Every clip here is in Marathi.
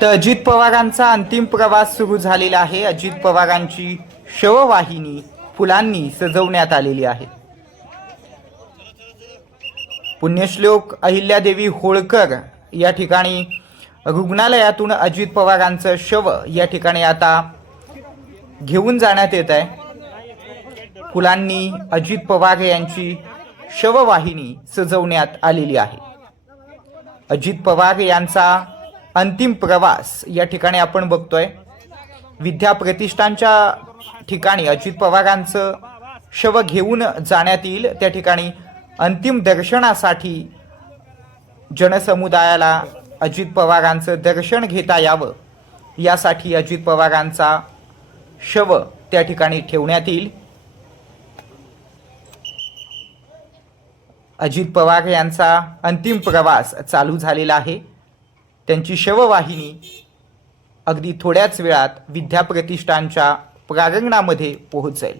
तर अजित पवारांचा अंतिम प्रवास सुरू झालेला आहे। अजित पवारांची शववाहिनी फुलांनी सजवण्यात आलेली आहे। पुण्यश्लोक अहिल्यादेवी होळकर या ठिकाणी रुग्णालयातून अजित पवारांचं शव या ठिकाणी आता घेऊन जाण्यात येत आहे। फुलांनी अजित पवार यांची शववाहिनी सजवण्यात आलेली आहे। अजित पवार यांचा अंतिम प्रवास या ठिकाणी आपण बघतोय। विद्या प्रतिष्ठानच्या ठिकाणी अजित पवारांचं शव घेऊन जाण्यात येईल। त्या ठिकाणी अंतिम दर्शनासाठी जनसमुदायाला अजित पवारांचं दर्शन घेता यावं यासाठी अजित पवारांचा शव त्या ठिकाणी ठेवण्यात येईल। अजित पवार यांचा अंतिम प्रवास चालू झालेला आहे। त्यांची शववाहिनी अगदी थोड्याच वेळात विद्या प्रतिष्ठानच्या प्रांगणामध्ये पोहोचेल।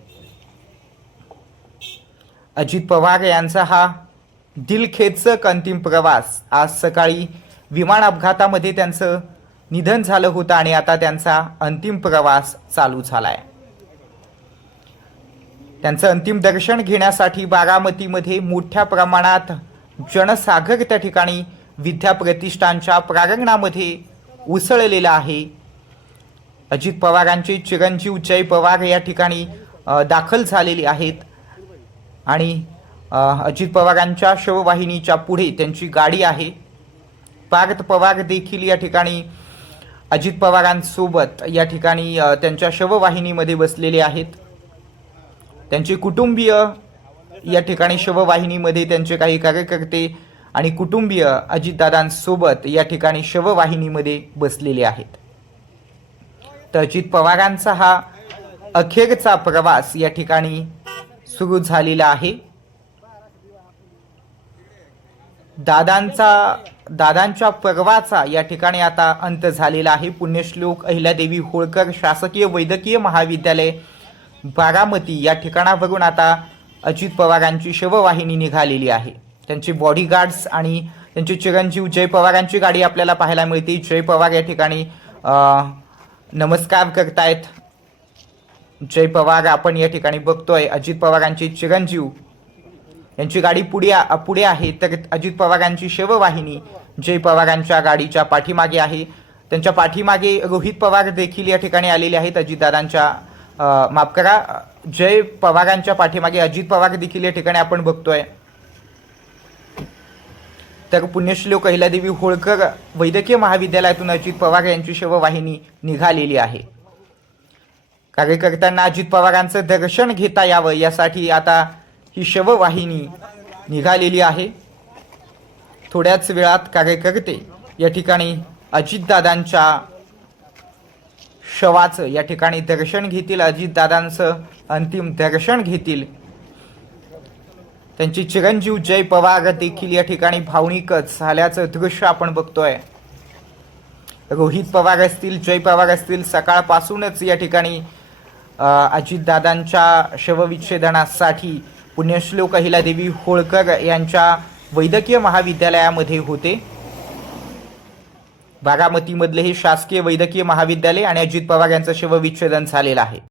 अजित पवार यांचा हा दिलखेचक अंतिम प्रवास आज सकाळी विमान अपघातामध्ये त्यांचं निधन झालं होतं आणि आता त्यांचा अंतिम प्रवास चालू झालाय। त्यांचं अंतिम दर्शन घेण्यासाठी बारामतीमध्ये मोठ्या प्रमाणात जनसागर त्या ठिकाणी विद्या प्रतिष्ठानच्या प्रांगणामध्ये उसळलेला आहे। अजित पवारांचे चिरंजीव जय पवार या ठिकाणी दाखल झालेले आहेत आणि अजित पवारांच्या शववाहिनीच्या पुढे त्यांची गाडी आहे। पार्थ पवार देखील या ठिकाणी अजित पवारांसोबत या ठिकाणी त्यांच्या शववाहिनीमध्ये बसलेले आहेत। त्यांचे कुटुंबीय या ठिकाणी शववाहिनीमध्ये त्यांचे काही कार्यकर्ते आणि कुटुंबीय अजितदादांसोबत या ठिकाणी शववाहिनीमध्ये बसलेले आहेत। तर अजित पवारांचा हा अखेरचा प्रवास या ठिकाणी सुरू झालेला आहे। दादांच्या पर्वाचा या ठिकाणी आता अंत झालेला आहे। पुण्यश्लोक अहिल्यादेवी होळकर शासकीय वैद्यकीय महाविद्यालय बारामती या ठिकाणावरून आता अजित पवारांची शववाहिनी निघालेली आहे। त्यांचे बॉडीगार्ड्स आणि त्यांचे चिरंजीव जय पवारांची गाडी आपल्याला पाहायला मिळते। जय पवार या ठिकाणी नमस्कार करतायत। जय पवार आपण या ठिकाणी बघतोय। अजित पवारांचे चिरंजीव यांची गाडी पुढे आहे, तर अजित पवारांची शववाहिनी जय पवारांच्या गाडीच्या पाठीमागे आहे। त्यांच्या पाठीमागे रोहित पवार देखील या ठिकाणी आलेले आहेत। अजितदादांच्या माफ करा, जय पवारांच्या पाठीमागे अजित पवार देखील या ठिकाणी आपण बघतोय। तर पुण्यश्लोक अहिल्यादेवी होळकर वैद्यकीय महाविद्यालयातून अजित पवार यांची शववाहिनी निघालेली आहे। कार्यकर्त्यांना अजित पवारांचं दर्शन घेता यावं यासाठी आता ही शववाहिनी निघालेली आहे। थोड्याच वेळात कार्यकर्ते या ठिकाणी अजितदादांच्या शवाचं या ठिकाणी दर्शन घेतील। अजितदादांचं अंतिम दर्शन घेतील। त्यांचे चिरंजीव जय पवार देखील या ठिकाणी भावनिकच झाल्याचं दृश्य आपण बघतोय। रोहित पवार असतील, जय पवार असतील, सकाळपासूनच या ठिकाणी अजितदादांच्या शवविच्छेदनासाठी पुण्यश्लोक अहिल्यादेवी होळकर यांच्या वैद्यकीय महाविद्यालयामध्ये होते। बारामतीमधले हे शासकीय वैद्यकीय महाविद्यालय आणि अजित पवार यांचं शवविच्छेदन झालेलं आहे।